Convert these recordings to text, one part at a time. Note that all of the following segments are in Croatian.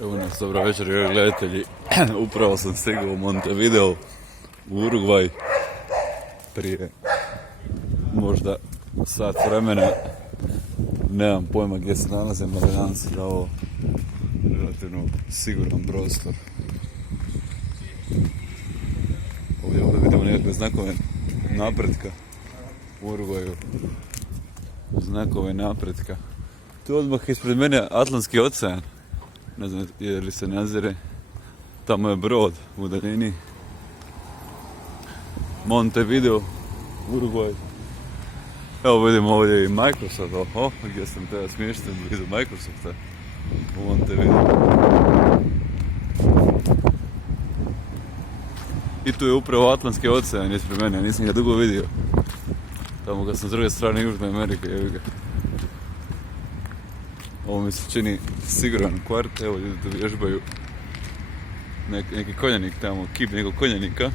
Evo nas, dobro večer gledatelji. Upravo sam stigao u Montevideo u Urugvaj prije možda sat vremena. Nemam pojma gdje se nalazim, ali nadam se da ovo relativno siguran prostor. Ovdje vidimo nekakve znakove napretka u Urugvaju. Znakove napretka. Tu odmah ispred mene Atlantski ocean. Ne znam je li se nazire. Tamo je brod u daljini. Montevideo, Urugvaj. Evo vidimo ovdje i Microsoft. Oho, gdje sam tada smješten blizu Microsofta u Montevideo. I tu je upravo Atlantski ocean ispred mene, nisam ga dugo vidio. Tamo kad sam s druge strane Južne Amerike, evo ga. Ovo mi se čini siguran kvart, evo ljudi tu vježbaju neki konjanik tamo, kip nekog konjanika.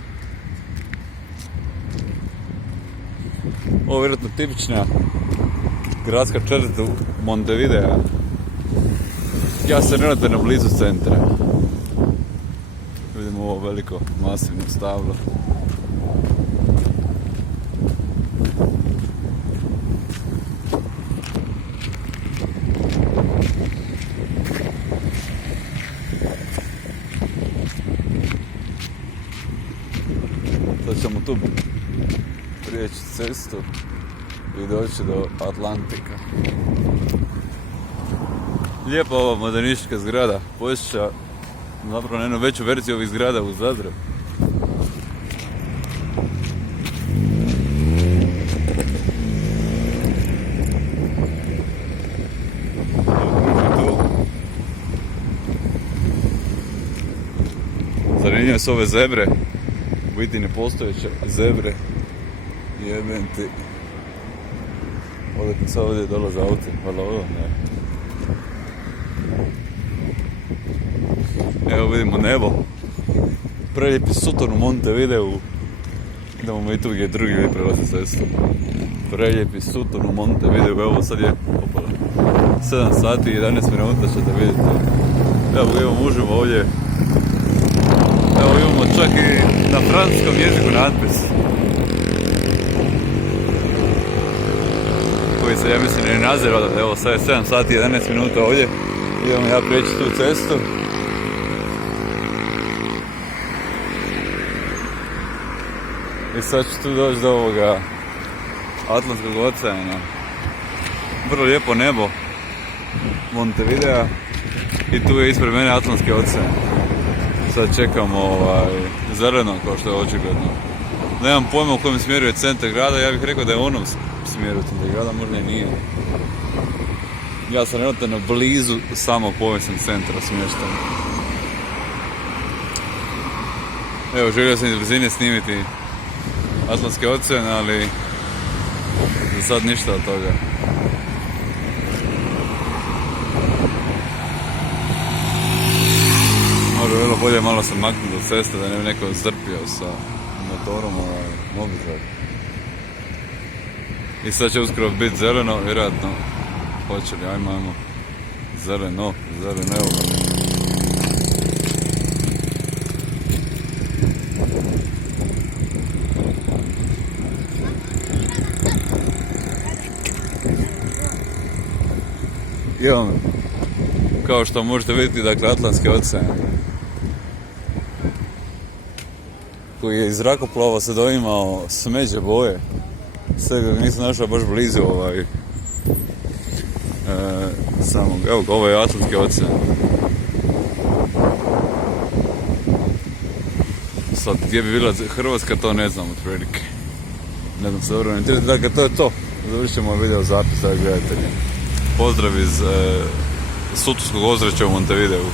Ovo je vjerojatno tipična gradska četvrt u Montevidea. Ja sam relativno blizu centra. Vidimo ovo veliko masivno stablo. Sad ćemo tu prijeći cestu i doći do Atlantika. Lijepa ova modernistička zgrada, posjeća zapravo na jednu veću verziju ovih zgrada u Zagrebu. Zanimljive su ove zebre, u biti nepostojeće zebre. Jebem ti. Odakle sad ovdje dolaze auti, valjda ovo, ne. Evo vidimo nebo. Prelijepi suton u Montevideu. Idemo mi tu gdje drugi vidi prelazi cestu. Prelijepi suton u Montevideu, evo sad je 7 sati i 11 minuta ćete vidjeti. Evo imamo uživo ovdje. Evo imamo čak i na francuskom jeziku natpis. Koji se, ja mislim, ne nazire odavde. Evo sad je 7 sati i 11 minuta ovdje. Idemo ja prijeći tu cestu. I sad ću tu doći do ovoga Atlantskog oceana. Vrlo lijepo nebo Montevidea. I tu je ispred mene Atlantski ocean. Sad čekamo zeleno, kao što je očigledno. Nemam pojma u kojem smjeru je centar grada, ja bih rekao da je u onom smjeru centar grada, možda i nije. Ja sam relativno blizu samog povijesnog centra smješten. Evo, želio sam iz blizine snimiti Atlantski ocean, ali za sad ništa od toga. Možda bilo bolje malo sam maknuti do ceste da ne bi neko zrpio sa motorom mobitel. I sad će uskoro biti zeleno, vjerojatno. Hoće li, ajmo. Zeleno, evo ga. Evo me. Kao što možete vidjeti, dakle, Atlantski ocean. Koji je iz zrakoplova se doimao smeđe boje. Sve ga nisam našao baš blizu samog, evo ga, ovo je Atlantski ocean. Sad, gdje bi bila Hrvatska, to ne znam otprilike. Ne znam se dobro orijentirati, dakle, to je to. Završit ćemo video zapis, gledatelji. Pozdrav iz Sutonskog ozračja u Montevideu.